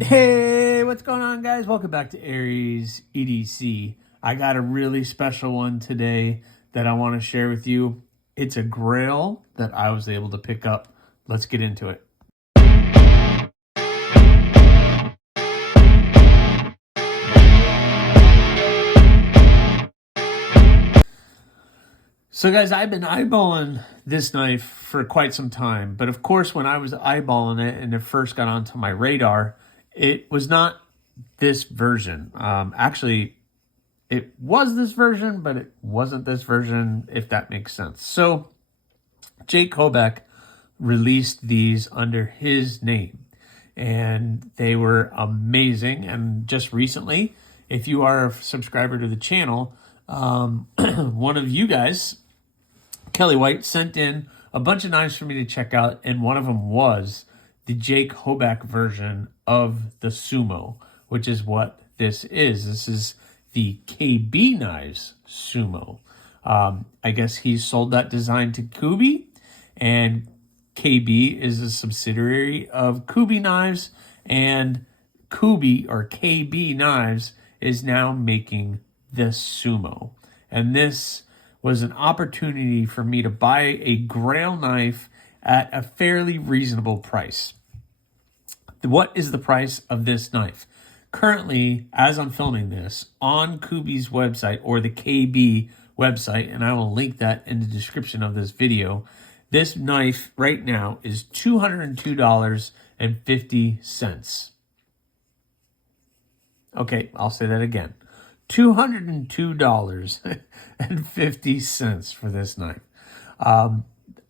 Hey, what's going on, guys? Welcome back to AriesEDC. I got a really special one today that I want to share with you. It's a Grail that I was able to pick up. Let's get into it. So guys, I've been eyeballing this knife for quite some time, but of course when I was eyeballing it and it first got onto my radar, it was not this version. Actually, it was this version, but it wasn't this version, if that makes sense. So Jake Hoback released these under his name, and they were amazing. And just recently, if you are a subscriber to the channel, one of you guys, Kelly White, sent in a bunch of knives for me to check out, and one of them was the Jake Hoback version of the Sumo, which is what this is. This is the KB Knives Sumo. I guess he sold that design to Kubi, and KB is a subsidiary of Kubi Knives, and Kubi, or KB Knives, is now making this Sumo. And this was an opportunity for me to buy a Grail knife at a fairly reasonable price. What is the price of this knife? Currently, as I'm filming this, on Kubi's website, or the KB website, and I will link that in the description of this video, this knife right now is $202.50. Okay, I'll say that again. $202.50 for this knife.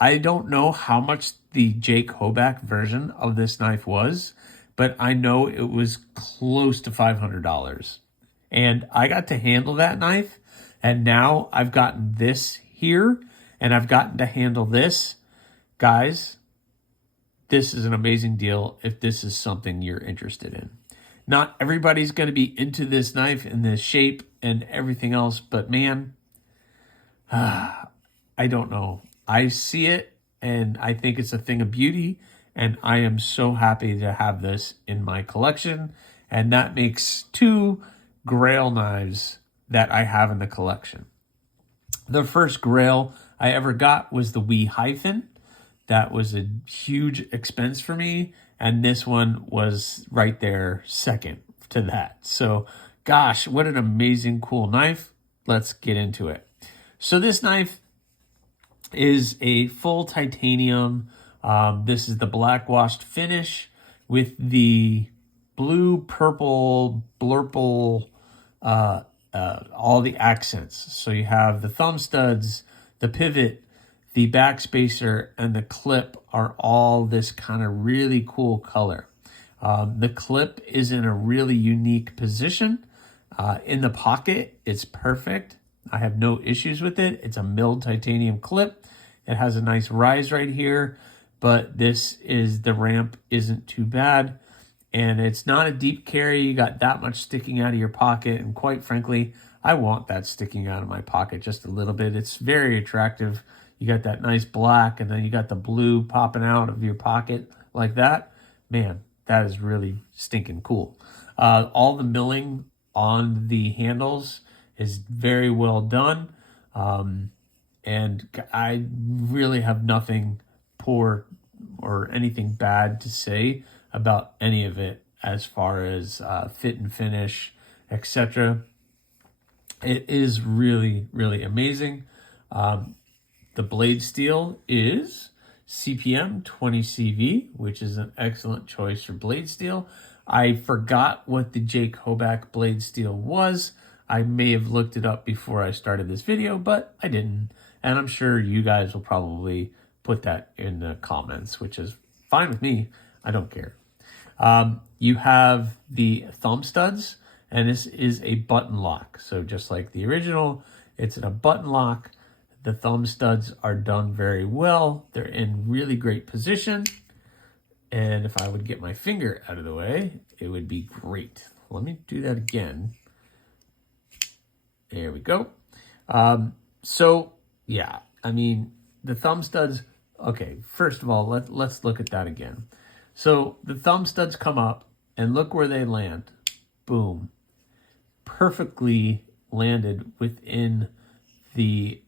I don't know how much the Jake Hoback version of this knife was, but I know it was close to $500. And I got to handle that knife, and now I've gotten this here, and I've gotten to handle this. Guys, this is an amazing deal if this is something you're interested in. Not everybody's going to be into this knife and this shape and everything else, but man, I don't know. I see it and I think it's a thing of beauty, and I am so happy to have this in my collection, and that makes two Grail knives that I have in the collection. The first Grail I ever got was the Wee Hyphen. That was a huge expense for me, and this one was right there second to that. So gosh, what an amazing, cool knife. Let's get into it. So this knife is a full titanium. This is the black washed finish with the blue, purple, blurple, all the accents. So you have the thumb studs, the pivot, the back spacer, and the clip are all this kind of really cool color. The clip is in a really unique position. In the pocket, it's perfect. I have no issues with it. It's a milled titanium clip. It has a nice rise right here, but the ramp isn't too bad. And it's not a deep carry. You got that much sticking out of your pocket. And quite frankly, I want that sticking out of my pocket just a little bit. It's very attractive. You got that nice black, and then you got the blue popping out of your pocket like that. Man, that is really stinking cool. All the milling on the handles is very well done. And I really have nothing poor or anything bad to say about any of it as far as fit and finish, etc. It is really, really amazing. The blade steel is CPM 20CV, which is an excellent choice for blade steel. I forgot what the Jake Hoback blade steel was. I may have looked it up before I started this video, but I didn't. And I'm sure you guys will probably put that in the comments, which is fine with me. I don't care. You have the thumb studs, and this is a button lock. So just like the original, it's in a button lock. The thumb studs are done very well. They're in really great position. And if I would get my finger out of the way, it would be great. Let me do that again. There we go. So yeah, I mean, the thumb studs, okay, first of all, let's look at that again. So the thumb studs come up, and look where they land. Boom. Perfectly landed within the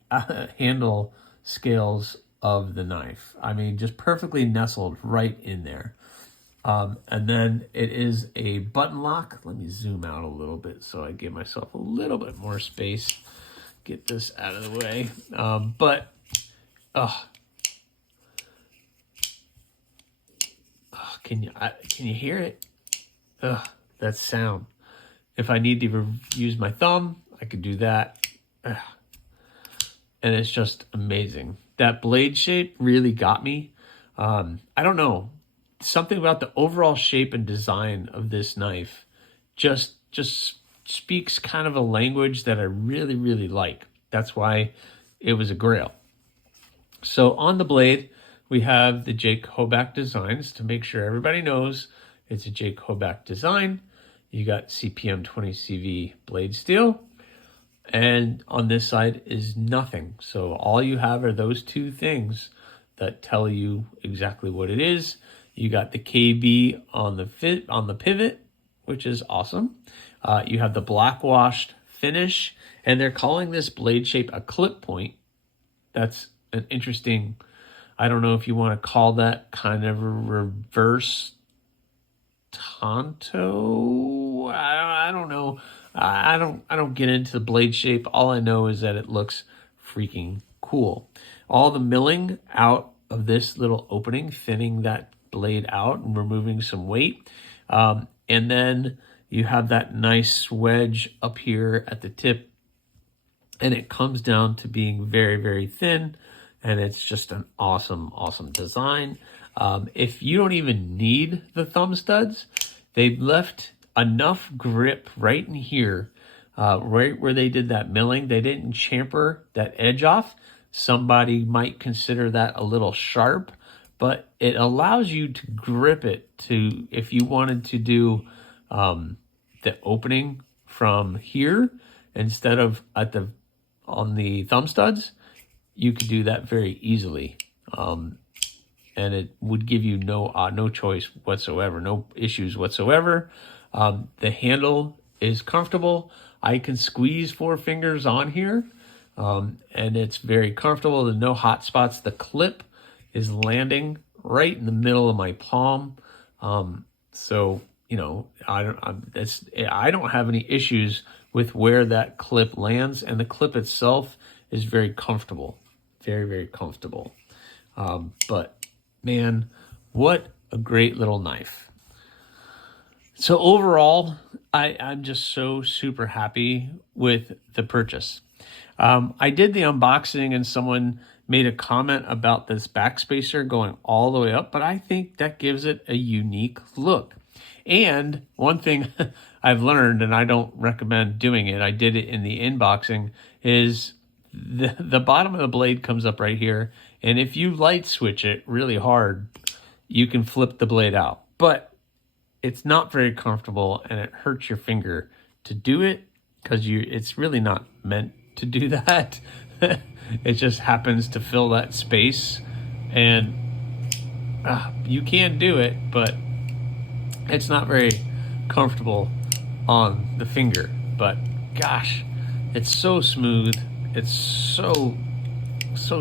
handle scales of the knife. I mean, just perfectly nestled right in there. And then it is a button lock. Let me zoom out a little bit so I give myself a little bit more space. Get this out of the way. Can you hear it? That sound. If I need to use my thumb, I could do that. And it's just amazing. That blade shape really got me. I don't know. Something about the overall shape and design of this knife just speaks kind of a language that I really, really like. That's why it was a Grail. So on the blade, we have the Jake Hoback designs to make sure everybody knows it's a Jake Hoback design. You got CPM 20CV blade steel. And on this side is nothing. So all you have are those two things that tell you exactly what it is. You got the KB on the pivot, which is awesome. You have the black washed finish, and they're calling this blade shape a clip point. That's an interesting, I don't know if you want to call that kind of a reverse Tonto. I don't know. I don't get into the blade shape. All I know is that it looks freaking cool. All the milling out of this little opening, thinning that blade out and removing some weight. And then you have that nice wedge up here at the tip, and it comes down to being very, very thin, and it's just an awesome, awesome design. If you don't even need the thumb studs, they left enough grip right in here, right where they did that milling. They didn't chamfer that edge off. Somebody might consider that a little sharp, but it allows you to grip it to, if you wanted to do the opening from here instead of on the thumb studs, you could do that very easily. And it would give you no choice whatsoever, no issues whatsoever. The handle is comfortable. I can squeeze 4 fingers on here, and it's very comfortable. There's no hot spots. The clip is landing right in the middle of my palm. So, you know, I don't have any issues with where that clip lands, and the clip itself is very comfortable. Very, very comfortable. But man, what a great little knife. So overall, I'm just so super happy with the purchase. I did the unboxing and someone made a comment about this backspacer going all the way up, but I think that gives it a unique look. And one thing I've learned, and I don't recommend doing it, I did it in the unboxing, is the bottom of the blade comes up right here, and if you light switch it really hard, you can flip the blade out. But it's not very comfortable, and it hurts your finger to do it because it's really not meant to do that. It just happens to fill that space, and you can do it, but it's not very comfortable on the finger. But gosh, it's so smooth. It's so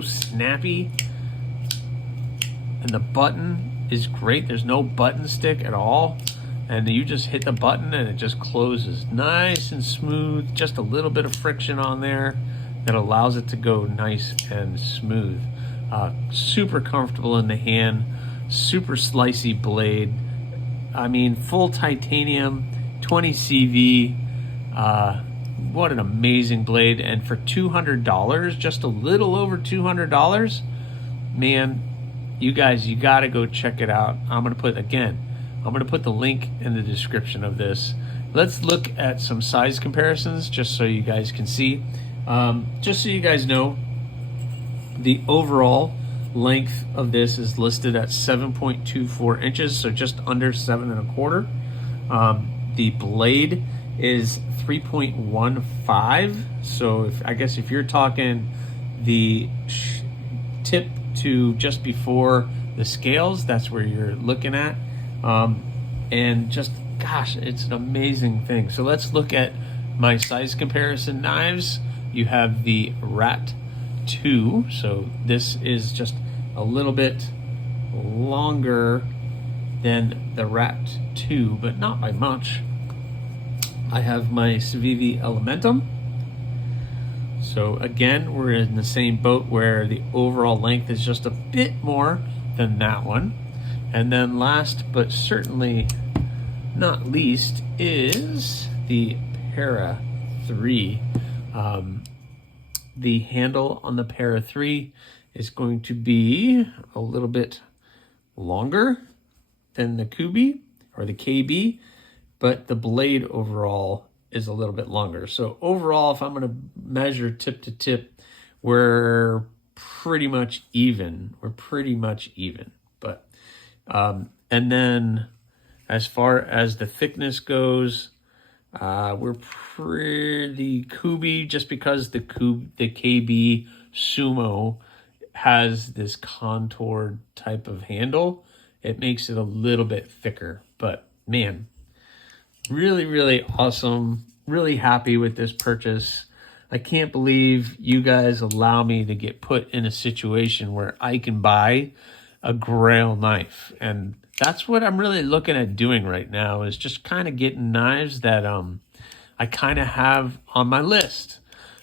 snappy, and the button is great. There's no button stick at all, and you just hit the button and it just closes nice and smooth. Just a little bit of friction on there that allows it to go nice and smooth. Super comfortable in the hand, super slicey blade. I mean, full titanium, 20 CV. What an amazing blade. And for $200, just a little over $200, man, you guys, you got to go check it out. I'm going to put the link in the description of this. Let's look at some size comparisons just so you guys can see. Just so you guys know, the overall length of this is listed at 7.24 inches, so just under 7 1/4. The blade is 3.15. So I guess if you're talking the tip to just before the scales, that's where you're looking at. And just gosh, it's an amazing thing. So let's look at my size comparison knives. You have the Rat 2. So this is just a little bit longer than the Rat 2, but not by much. I have my Civivi Elementum. So again, we're in the same boat where the overall length is just a bit more than that one. And then last but certainly not least is the Para 3. The handle on the Para 3 is going to be a little bit longer than the Kubi or the KB, but the blade overall is a little bit longer. So overall, if I'm going to measure tip to tip, we're pretty much even. We're pretty much even. But and then as far as the thickness goes, we're pretty Kubi, just because the KB Sumo has this contoured type of handle. It makes it a little bit thicker, but man, really, really awesome. Really happy with this purchase. I can't believe you guys allow me to get put in a situation where I can buy a Grail knife. And that's what I'm really looking at doing right now, is just kind of getting knives that I kind of have on my list.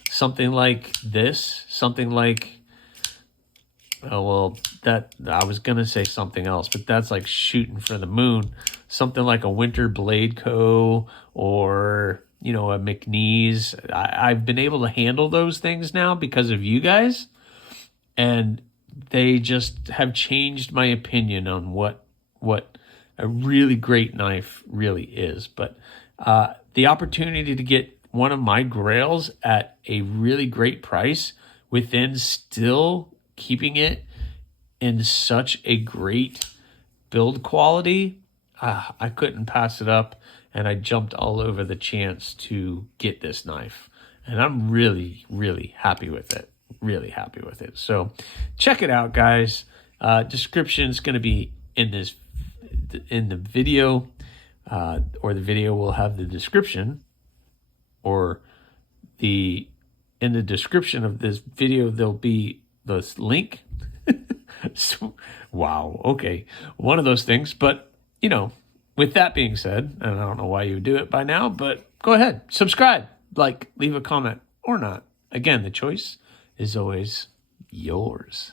Something like this, something like, oh, well, that I was going to say something else, but that's like shooting for the moon. Something like a Winter Blade Co. or, you know, a McNeese. I've been able to handle those things now because of you guys. And they just have changed my opinion on what a really great knife really is. But the opportunity to get one of my Grails at a really great price within still keeping it in such a great build quality, I couldn't pass it up, and I jumped all over the chance to get this knife. And I'm really, really happy with it. Really happy with it. So check it out, guys. Description is going to be in the video, or the video will have the description, or in the description of this video, there'll be this link. So, wow. Okay. One of those things. But, you know, with that being said, and I don't know why you would do it by now, but go ahead, subscribe, like, leave a comment or not. Again, the choice is always yours.